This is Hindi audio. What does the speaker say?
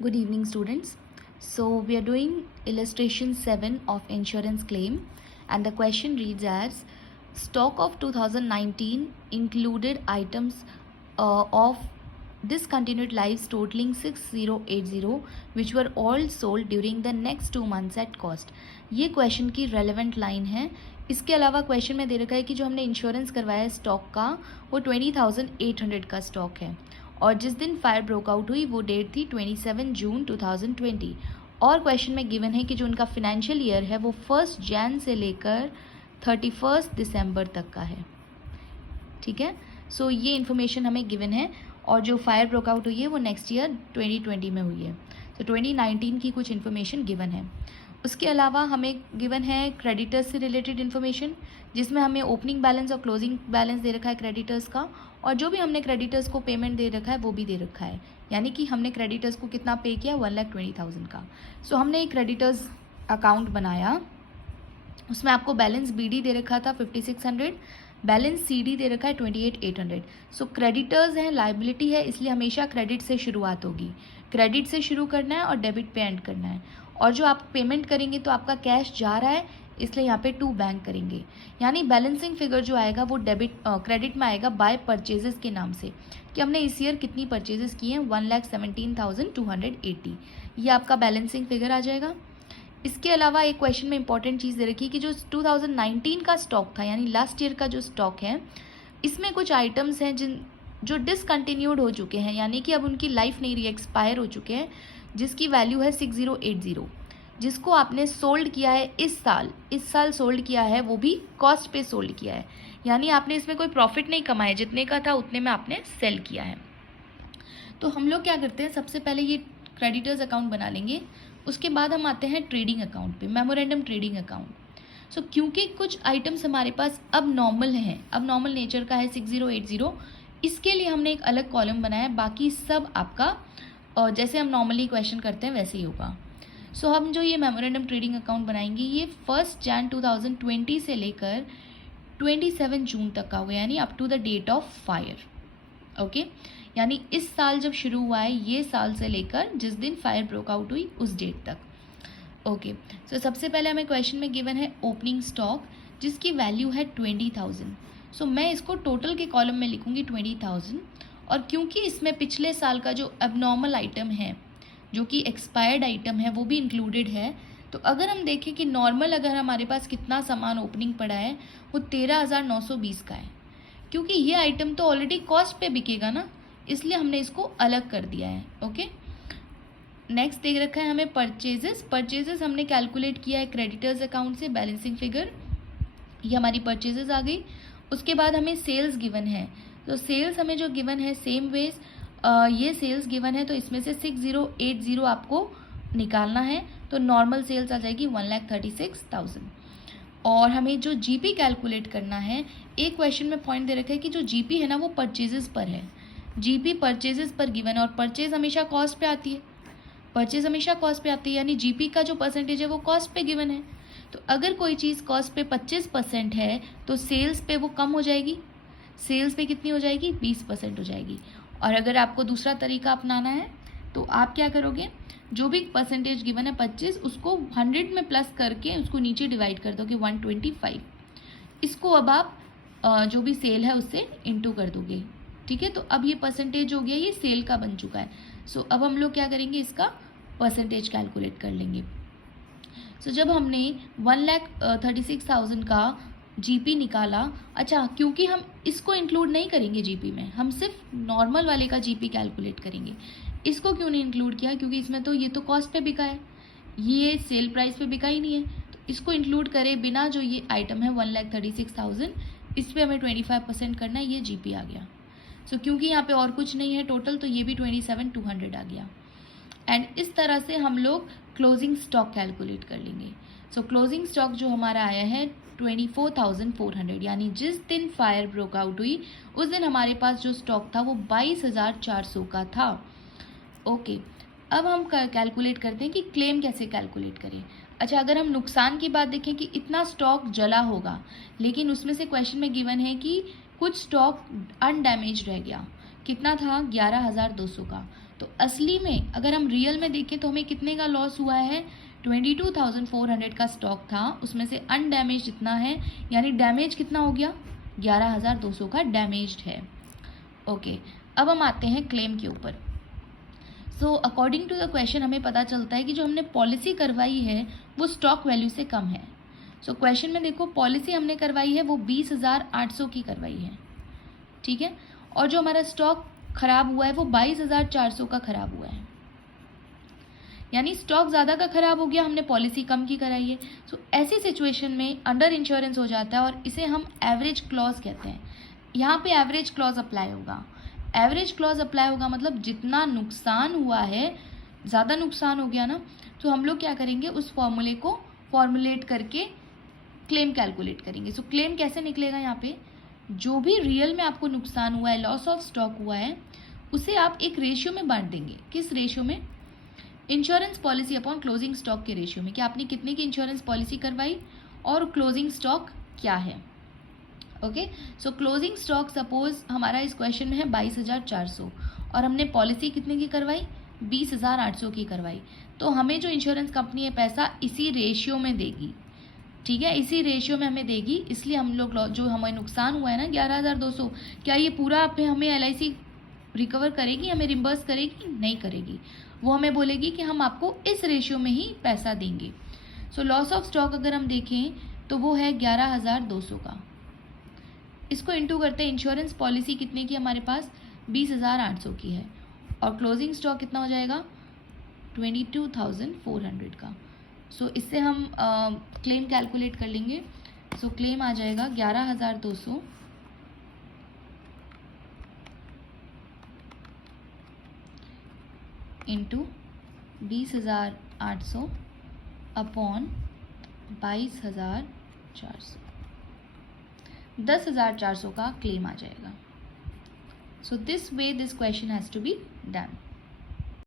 Good evening, students. So, we are doing illustration 7 of insurance claim, and the question reads as stock of 2019 included items of discontinued lives totaling 6080 which were all sold during the next 2 months at cost. ये क्वेश्चन की रेलेवेंट लाइन है. इसके अलावा क्वेश्चन में दे रखा है कि जो हमने इंश्योरेंस करवाया है स्टॉक का वो 20,800 का स्टॉक है और जिस दिन फायर ब्रोक आउट हुई वो डेट थी 27 जून 2020 और क्वेश्चन में गिवन है कि जो उनका फिनेंशियल ईयर है वो 1 जैन से लेकर 31 दिसंबर तक का है. ठीक है, सो ये इन्फॉर्मेशन हमें गिवन है और जो फायर ब्रोक आउट हुई है वो नेक्स्ट ईयर 2020 में हुई है. तो 2019 की कुछ इन्फॉर्मेशन गिवन है. उसके अलावा हमें गिवन है क्रेडिटर्स से रिलेटेड इन्फॉर्मेशन जिसमें हमें ओपनिंग बैलेंस और क्लोजिंग बैलेंस दे रखा है क्रेडिटर्स का और जो भी हमने क्रेडिटर्स को पेमेंट दे रखा है वो भी दे रखा है. यानी कि हमने क्रेडिटर्स को कितना पे किया 1,20,000 का. सो हमने एक क्रेडिटर्स अकाउंट बनाया. उसमें आपको बैलेंस बीडी दे रखा था 5600, बैलेंस सीडी दे रखा है 28,800. सो क्रेडिटर्स हैं, लाइबिलिटी है, इसलिए हमेशा क्रेडिट से शुरुआत होगी. क्रेडिट से शुरू करना है और डेबिट पे एंड करना है. और जो आप पेमेंट करेंगे तो आपका कैश जा रहा है इसलिए यहाँ पे टू बैंक करेंगे. यानी बैलेंसिंग फिगर जो आएगा वो क्रेडिट में आएगा बाय परचेजेस के नाम से कि हमने इस ईयर कितनी परचेजेस की हैं 1,17,280. ये आपका बैलेंसिंग फिगर आ जाएगा. इसके अलावा एक क्वेश्चन में इंपॉर्टेंट चीज़ दे रखी है कि जो 2019 का स्टॉक था यानी लास्ट ईयर का जो स्टॉक है इसमें कुछ आइटम्स हैं जो डिसकंटिन्यूड हो चुके हैं यानी कि अब उनकी लाइफ नहीं रही, एक्सपायर हो चुके हैं, जिसकी वैल्यू है 6080, जिसको आपने सोल्ड किया है इस साल सोल्ड किया है, वो भी कॉस्ट पे सोल्ड किया है. यानी आपने इसमें कोई प्रॉफिट नहीं कमाया, जितने का था उतने में आपने सेल किया है. तो हम लोग क्या करते हैं, सबसे पहले ये क्रेडिटर्स अकाउंट बना लेंगे. उसके बाद हम आते हैं ट्रेडिंग अकाउंट पे, मेमोरेंडम ट्रेडिंग अकाउंट. सो क्योंकि कुछ आइटम्स हमारे पास अब नॉर्मल हैं, अब नॉर्मल नेचर का है 6080, इसके लिए हमने एक अलग कॉलम बनाया है. बाकी सब आपका और जैसे हम नॉर्मली क्वेश्चन करते हैं वैसे ही होगा. सो हम जो ये मेमोरेंडम ट्रेडिंग अकाउंट बनाएंगे ये 1 जैन 2020 से लेकर 27 जून तक का होगा यानी up to the date of fire. Okay, यानी इस साल जब शुरू हुआ है ये साल से लेकर जिस दिन फायर ब्रोक आउट हुई उस डेट तक. ओके, सो सबसे पहले हमें क्वेश्चन में गिवन है ओपनिंग स्टॉक जिसकी वैल्यू है 20,000. सो मैं इसको टोटल के कॉलम में लिखूंगी 20,000 और क्योंकि इसमें पिछले साल का जो अबनॉर्मल आइटम है जो कि एक्सपायर्ड आइटम है वो भी इंक्लूडेड है. तो अगर हम देखें कि नॉर्मल अगर हमारे पास कितना सामान ओपनिंग पड़ा है वो 13,920 का है. क्योंकि ये आइटम तो ऑलरेडी कॉस्ट पे बिकेगा ना, इसलिए हमने इसको अलग कर दिया है. ओके, नेक्स्ट देख रखा है हमें परचेजेस हमने कैलकुलेट किया है क्रेडिटर्स अकाउंट से. बैलेंसिंग फिगर ये हमारी परचेजेस आ गई. उसके बाद हमें सेल्स गिवन है. तो सेल्स हमें जो गिवन है सेम वेज ये सेल्स गिवन है तो इसमें से 6080 आपको निकालना है. तो नॉर्मल सेल्स आ जाएगी 1,36,000. और हमें जो जीपी कैलकुलेट करना है, एक क्वेश्चन में पॉइंट दे रखा है कि जो जीपी है ना वो परचेजेस पर है. जीपी परचेजेस पर गिवन है और परचेज हमेशा कॉस्ट पे आती है. यानी जीपी का जो परसेंटेज है वो कॉस्ट पे गिवन है. तो अगर कोई चीज़ कॉस्ट पे 25% है तो सेल्स पे वो कम हो जाएगी. सेल्स पे कितनी हो जाएगी 20% हो जाएगी. और अगर आपको दूसरा तरीका अपनाना है तो आप क्या करोगे, जो भी परसेंटेज गिवन है 25 उसको 100 में प्लस करके उसको नीचे डिवाइड कर दोगे 125. इसको अब आप जो भी सेल है उससे इंटू कर दोगे. ठीक है, तो अब ये परसेंटेज हो गया, ये सेल का बन चुका है. सो अब हम लोग क्या करेंगे, इसका परसेंटेज कैलकुलेट कर लेंगे. सो जब हमने 1,36,000 का जीपी निकाला, अच्छा क्योंकि हम इसको इंक्लूड नहीं करेंगे जीपी में, हम सिर्फ नॉर्मल वाले का जीपी कैलकुलेट करेंगे. इसको क्यों नहीं इंक्लूड किया, क्योंकि इसमें तो ये तो कॉस्ट पे बिका है, ये सेल प्राइस पे बिका ही नहीं है. तो इसको इंक्लूड करे बिना जो ये आइटम है 1,36,000 इस पर हमें 25% करना है, ये जीपी आ गया. सो क्योंकि यहाँ पे और कुछ नहीं है टोटल तो ये भी 27,200 आ गया. एंड इस तरह से हम लोग क्लोजिंग स्टॉक कैलकुलेट कर लेंगे. सो क्लोजिंग स्टॉक जो हमारा आया है 24,400 यानी जिस दिन फायर ब्रोक आउट हुई उस दिन हमारे पास जो स्टॉक था वो 22,400 का था. ओके, अब हम कैलकुलेट करते हैं कि क्लेम कैसे कैलकुलेट करें. अच्छा, अगर हम नुकसान की बात देखें कि इतना स्टॉक जला होगा, लेकिन उसमें से क्वेश्चन में गिवन है कि कुछ स्टॉक अनडैमेज रह गया, कितना था 11,200 का. तो असली में अगर हम रियल में देखें तो हमें कितने का लॉस हुआ है, 22,400 का स्टॉक था, उसमें से अनडैमेज इतना है, यानी डैमेज कितना हो गया, 11,200 का डैमेज्ड है। ओके, अब हम आते हैं क्लेम के ऊपर। So according to the question हमें पता चलता है कि जो हमने पॉलिसी करवाई है वो स्टॉक वैल्यू से कम है। सो क्वेश्चन में देखो, पॉलिसी हमने करवाई है वो 20,800 की करवाई है, ठीक है, और जो हमारा स्टॉक खराब हुआ है वो 22,400 का खराब हुआ है, यानी स्टॉक ज़्यादा का खराब हो गया, हमने पॉलिसी कम की कराई है। सो ऐसी सिचुएशन में अंडर इंश्योरेंस हो जाता है और इसे हम एवरेज क्लॉज कहते हैं। यहाँ पे एवरेज क्लॉज अप्लाई होगा। एवरेज क्लॉज अप्लाई होगा मतलब जितना नुकसान हुआ है, ज़्यादा नुकसान हो गया ना, तो हम लोग क्या करेंगे, उस फॉर्मूले को फॉर्मुलेट करके क्लेम कैलकुलेट करेंगे। सो क्लेम कैसे निकलेगा, यहाँ पे जो भी रियल में आपको नुकसान हुआ है, लॉस ऑफ स्टॉक हुआ है, उसे आप एक रेशियो में बांट देंगे। किस रेशियो में, insurance policy upon closing stock के रेशियो में, कि आपने कितने की इंश्योरेंस पॉलिसी करवाई और क्लोजिंग स्टॉक क्या है। ओके, सो क्लोजिंग स्टॉक सपोज हमारा इस क्वेश्चन में है 22,400 और हमने पॉलिसी कितने की करवाई, 20,800 की करवाई, तो हमें जो इंश्योरेंस कंपनी है पैसा इसी रेशियो में देगी, ठीक है, इसी रेशियो में हमें देगी। इसलिए हम लोग जो हमें नुकसान हुआ है ना 11,200, क्या ये पूरा हमें LIC रिकवर करेगी, हमें रिम्बर्स करेगी, नहीं करेगी। वो हमें बोलेगी कि हम आपको इस रेशियो में ही पैसा देंगे। सो लॉस ऑफ स्टॉक अगर हम देखें तो वो है 11,200 का। इसको इंटू करते हैं, इंश्योरेंस पॉलिसी कितने की हमारे पास, 20,800 की है, और क्लोजिंग स्टॉक कितना हो जाएगा, 22,400 का। सो इससे हम क्लेम कैलकुलेट कर लेंगे। सो क्लेम आ जाएगा 11,200 इंटू 20,800 अपॉन 22,400, 10,400 का क्लेम आ जाएगा। So this way this question has to be done.